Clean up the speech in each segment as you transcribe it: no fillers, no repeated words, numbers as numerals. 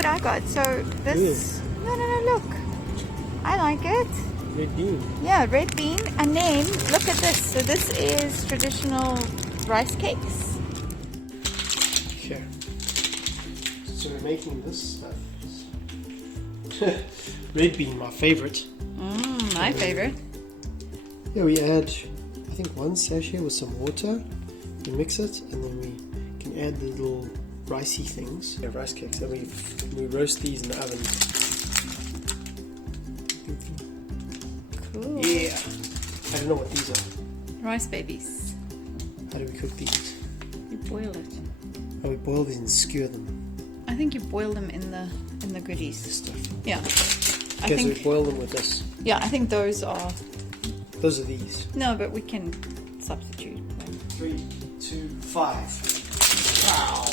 what I got. So this, no, look. I like it. Red bean. Yeah, red bean. And then look at this. So this is traditional rice cakes. Sure. So we're making this stuff. Red bean, my favorite. My favorite. Yeah, we add, I think, 1 sachet with some water. We mix it, and then we can add the little ricey things. Yeah, rice cakes. And we roast these in the oven. Cool. Yeah. I don't know what these are. Rice babies. How do we cook these? You boil it. Oh, we boil these and skewer them. I think you boil them in the goodies. This stuff. Yeah. Okay, so we boil them with this. Yeah, I think those are. Those are these. No, but we can substitute. 3, 2, 5. Wow.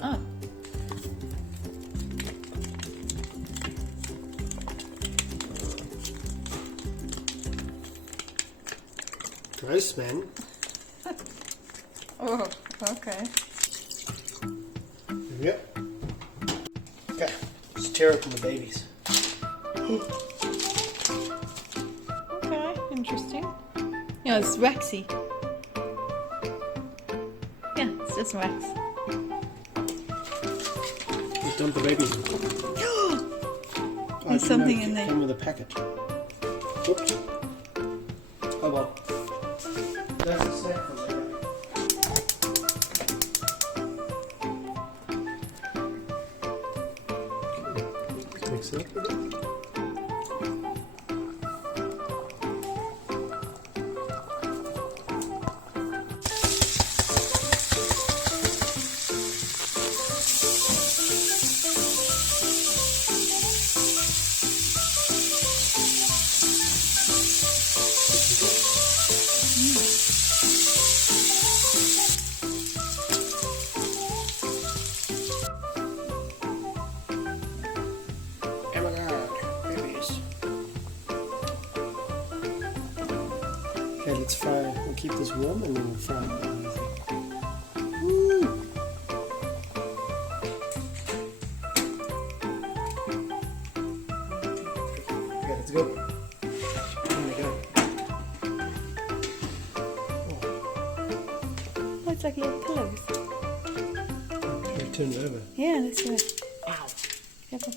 Oh. Gross, man. Oh, okay. Yep. Okay, let's tear open the babies. Okay, interesting. Yeah, it's waxy. Yeah, it's just wax. Let's dump the babies. There's something in there. Came with a packet. Whoops. Oh well. There's a snack from there. Mix it up a bit. Oh my god, babies. Okay, let's fry. We'll keep this warm and then we'll fry it. Woo! Okay, let's go. Here we go. Oh, it's like little pillows. We turn it over. Yeah, let's do it. Wow. Careful.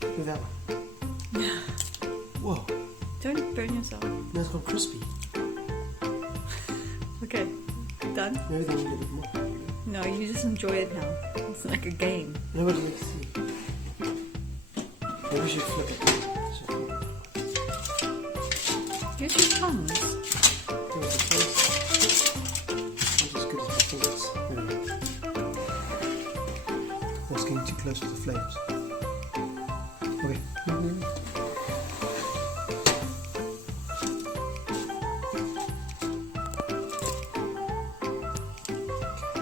Look at that one. Whoa, Don't burn yourself. that's gone crispy. Okay, done? Maybe they need a bit more. No, you just enjoy it now. It's like a game. Nobody likes to see. Maybe we should flip it. Use your tongues. Not as good as my fingers. There we go. I was getting too close to the flames. Okay. I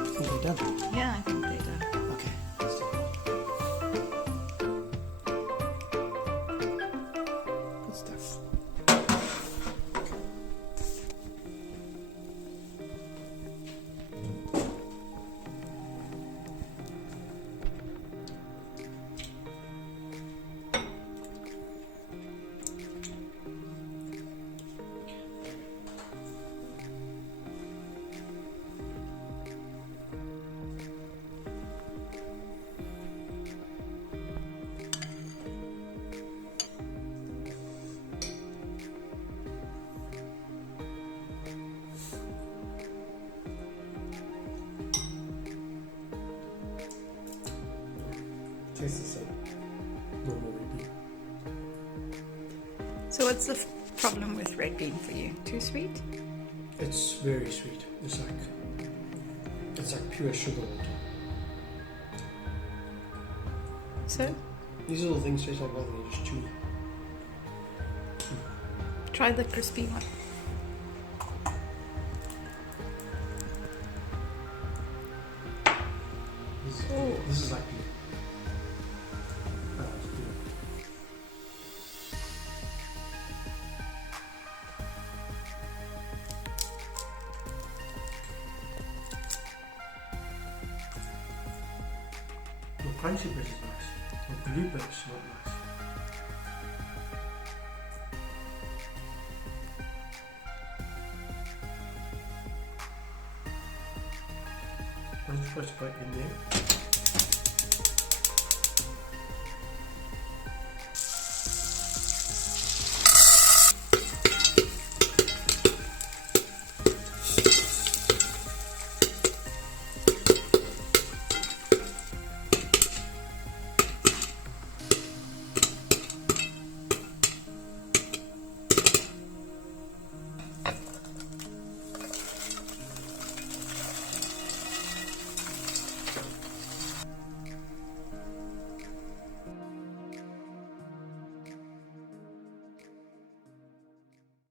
think they're done. Yeah, I think they do. Okay. Let's do it. Good stuff. Tastes the same. Normal red bean. So what's the problem with red bean for you? Too sweet? It's very sweet. It's like pure sugar water. So, These little things taste like nothing, they're just chewy. try the crispy one. This is like crunchy bit is nice. The glue bit is not nice. I'm supposed to put it in there.